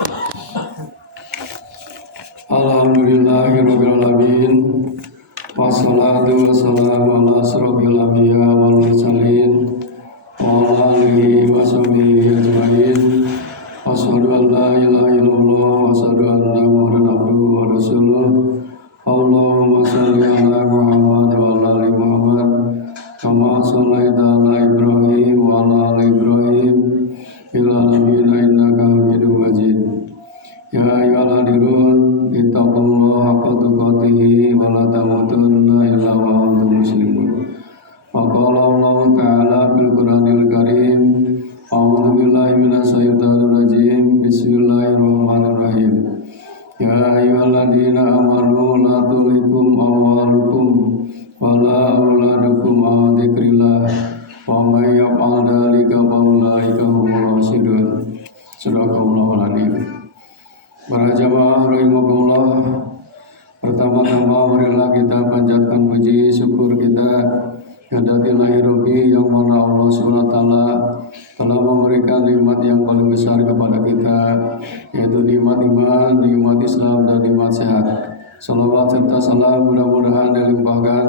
Alhamdulillahirabbil alamin. Wassalatu wassalamu ala asrofil anbiya wal mursalin wa ala alihi wa sahbihi ajmain. Asyhadu an la ilaha illallah wa asyhadu anna Muhammadan abduhu wa rasuluh. Allahumma shalli ala Muhammad wa ala ali Muhammad kama shallaita ala Ibrahim wa ala ali Ibrahim fil alamin innaka Hamidum Majid. Ya ayyuhalladzina ittaqullaha haqqa tuqatih wa la tamutunna illa wa antum muslimun. Wa qala Allah ta'ala fil Qur'anil Karim, a'udzu billahi minasyaitonir rajim. Bismillahirrahmanirrahim. Ya ayyuhalladzina amanu la tulhikum amwalukum wa la auladukum an dzikrillah wa may yaf'al dzalika fa ulaika humul khasirun. Sadaqallahul adzim. Para jamaah rahimakumullah, pertama-tama marilah kita panjatkan puji syukur kita kehadirat Rabbi yang mana Allah SWT telah memberikan nikmat yang paling besar kepada kita, yaitu nikmat iman, nikmat Islam, dan nikmat sehat. Salawat serta salam mudah-mudahan dilimpahkan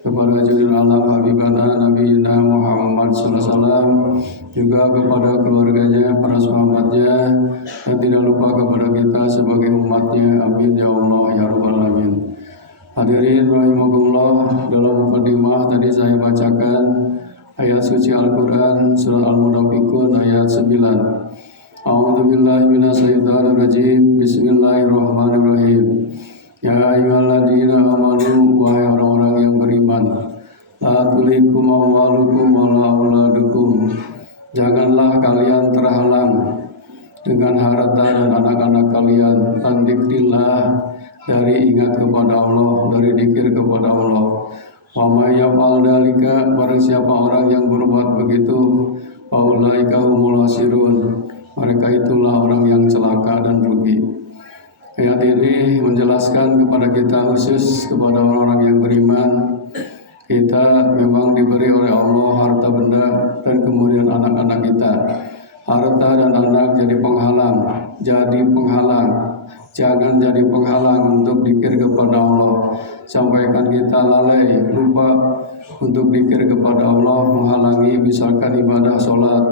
kepada Jalil Alam Habibana Nabi Muhammad SAW, juga kepada keluarganya, para sahabatnya, dan tidak lupa kepada kita sebagai umatnya. Amin ya Allah ya Rabbal Alamin. Hadirin rahimakumullah, dalam mukadimah tadi saya bacakan ayat suci Al-Quran surah Al-Munafiqun ayat 9. A'udzu billahi minasyaitonir rajim. Bismillahirrahmanirrahim. Ya ayyuhalladzina amanu, wahai orang-orang yang beriman, la tulhikum amwalukum wa la auladukum. Janganlah kalian terhalang dengan harta dan anak-anak kalian an dzikrillah, dari ingat kepada Allah, dari dzikir kepada Allah. Wa may yaf'al dzalika, barang siapa orang yang berbuat begitu, fa ulaika humul khasirun, mereka itulah orang yang celaka dan rugi. Ayat ini menjelaskan kepada kita, khusus kepada orang-orang yang beriman, kita memang diberi oleh Allah harta benda dan kemudian anak-anak kita. Harta dan anak jadi penghalang, jangan jadi penghalang untuk dzikir kepada Allah. Sampaikan kita lalai, lupa untuk dzikir kepada Allah, menghalangi misalkan ibadah sholat,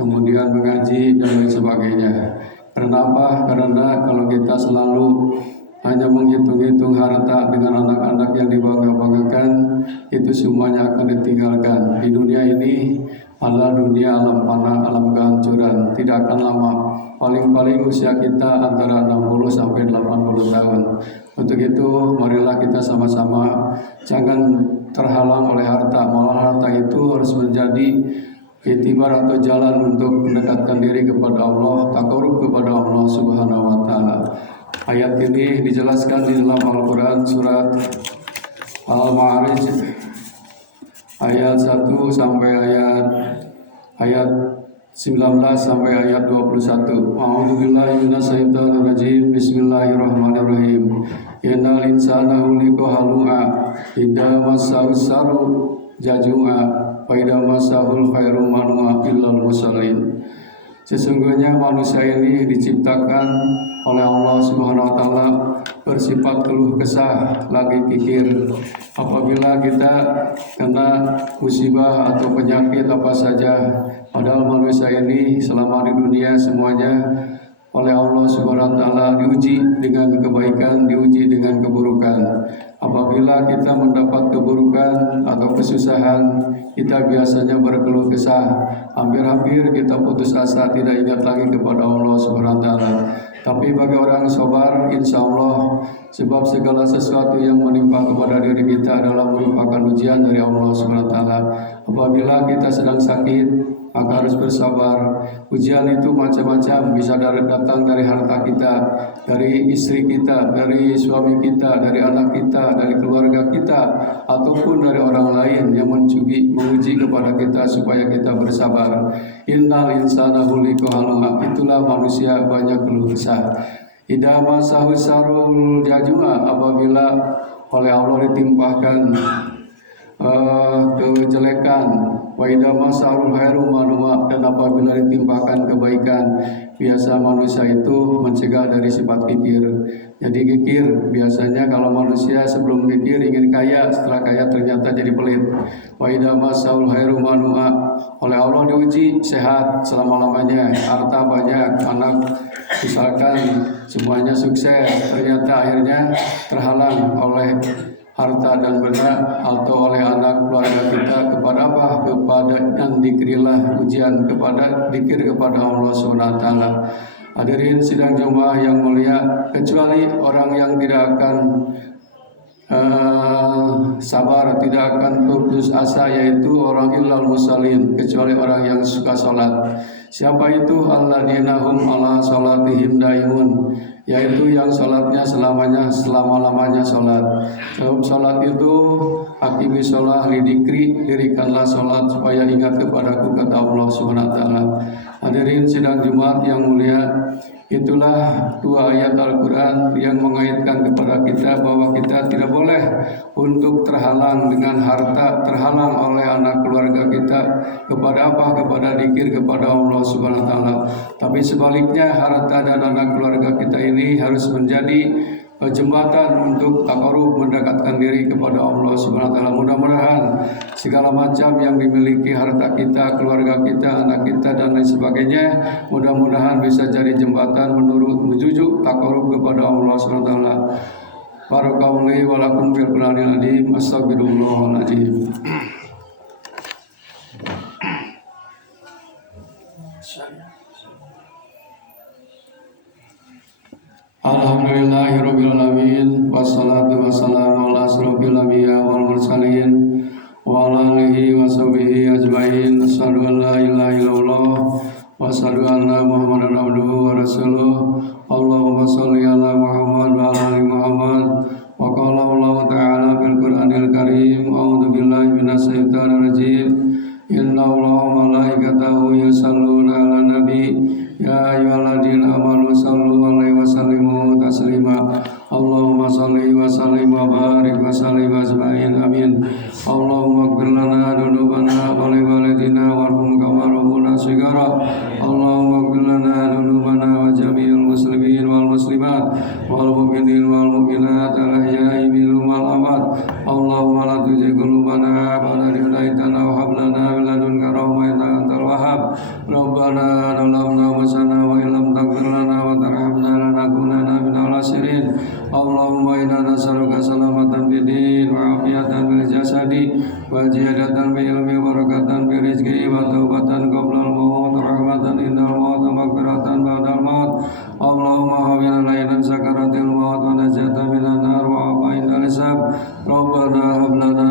kemudian mengaji dan lain sebagainya. Kenapa? Karena kalau kita selalu hanya menghitung-hitung harta dengan anak-anak yang dibangga-banggakan, itu semuanya akan ditinggalkan. Di dunia ini adalah dunia alam fana, alam kehancuran, tidak akan lama. Paling-paling usia kita antara 60 sampai 80 tahun. Untuk itu, marilah kita sama-sama jangan terhalang oleh harta. Malah harta itu harus menjadi itibar atau jalan untuk mendekatkan diri kepada Allah, takarub kepada Allah Subhanahu wa taala. Ayat ini dijelaskan di dalam Al-Qur'an surat Al-Ma'arij ayat 1 sampai ayat 19 sampai ayat 21. A'udzubillahi minasyaitonir rajim. Bismillahirrahmanirrahim. Innal insana khuliqa halu'a idza massahu syarru jazua wa idza massahul khairu manua illal musallin. Sesungguhnya manusia ini diciptakan oleh Allah Subhanahu wa taala bersifat keluh kesah, lagi kikir. Apabila kita kena musibah atau penyakit apa saja, padahal manusia ini selama di dunia semuanya oleh Allah Subhanahu wa taala diuji dengan kebaikan, diuji dengan keburukan. Apabila kita mendapat keburukan atau kesusahan, kita biasanya berkeluh kesah. Hampir-hampir kita putus asa, tidak ingat lagi kepada Allah Subhanahu wa taala. Tapi bagi orang sabar, insya Allah, sebab segala sesuatu yang menimpa kepada diri kita adalah merupakan ujian dari Allah Subhanahu wa taala. Apabila kita sedang sakit, maka harus bersabar. Ujian itu macam-macam, bisa datang dari harta kita, dari istri kita, dari suami kita, dari anak kita, dari keluarga kita, ataupun dari orang lain yang menguji kepada kita supaya kita bersabar. Innal insana khuliqa halu'a, itulah manusia banyak keluh kesah. Idza massahu syarrul jazua, apabila oleh Allah ditimpahkan kejelekan, wa idza masarul khairu manua, dan apabila ditimpakan kebaikan, biasa manusia itu mencegah dari sifat kikir. Jadi kikir biasanya kalau manusia sebelum kikir ingin kaya, setelah kaya ternyata jadi pelit. Wa idza masaul khairu manua, oleh Allah diuji sehat selama-lamanya, harta banyak, anak misalkan semuanya sukses, ternyata akhirnya terhalang oleh harta dan benda atau oleh anak keluarga kita kepada apa? Kepada yang dikirilah ujian kepada dikir kepada Allah Subhanahu wa taala. Hadirin sidang jemaah yang mulia, kecuali orang yang tidak akan sabar, tidak akan putus asa, yaitu orang illal musallin, kecuali orang yang suka sholat. Siapa itu? Alladzina hum ala sholatihim daimun, yaitu yang sholatnya selama-lamanya sholat. Dalam sholat itu akimi sholat lidikri, dirikanlah sholat supaya ingat kepadaku, kata Allah Subhanahu wa taala. Hadirin sidang Jumat yang mulia, itulah dua ayat Al-Quran yang mengaitkan kepada kita bahwa kita tidak boleh untuk terhalang dengan harta, terhalang oleh anak keluarga kita kepada apa? Kepada dzikir kepada Allah Subhanahu wa taala. Tapi sebaliknya, harta dan anak keluarga kita ini harus menjadi jembatan untuk takarub, mendekatkan diri kepada Allah Subhanahu wa taala. Mudah-mudahan segala macam yang dimiliki harta kita, keluarga kita, anak kita dan lain sebagainya, mudah-mudahan bisa jadi jembatan menuju takarub kepada Allah Subhanahu wa taala. Barakallahu wa lakum fil Qur'anil azim. Astagfirullahaladzim. Alhamdulillahirabbil alamin, wassalatu wassalamu ala asrofil anbiya wal mursalin wa ala alihi wa sahbihi ajmain. Asyhadu an la ilaha illallah wa asyhadu anna Muhammadan abduhu wa rasuluh. Allahumma shalli ala Muhammad wa ala ali Muhammad. Wa qala Allah ta'ala fil Qur'anil Karim, a'udzu billahi minasy syaithanir rajim. Inna Allaha wa malaikatahu yusholluna 'alan nabi. Ya ayyuhalladzina amanu shallu 'alaihi wa sallimu taslima. Allahumma shalli wa sallim wa barik wa sallim ajmain. Amin. Allahumma ighfir lana dzunubana wa li walidina warham kama rabbuna shighara. Allahumma ighfir lana dzunubana wa jami'il muslimin wal muslimat wal mu'minin wal mu'minat al-ahya'i minhum wal amwat. Allahumma la tuzigh qulubana ba'da idh hadaytana wa hab lana min ladunka rahmah innaka antal wahhab. Rabbana zalamna anfusana wa illam taghfir lana wa tarhamna lanakunanna minal khasirin. Allahumma inna nas'aluka salamatan fid din wa afiyatan fil jasadi wa ziyadatan fil ilmi wa barakatan fil rizqi wa taubatan qabla al-maut wa rahmatan indal maut wa maghfiratan ba'dal maut. Allahumma hawwin alaina sakaratil maut wa najatan minan nar wa afa indal hisab. Rabbana hab lana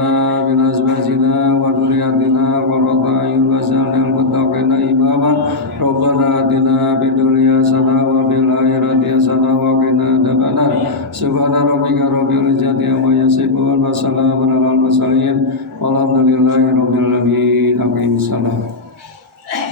min azwajina wa dhurriyyatina qurrata a'yun waj'alna lil muttaqina imama. Rabbana atina fid dunya hasanah wa fil akhirati hasanah wa qina adzabannar. Subhana rabbika rabbil izzati amma yasifun wa salamun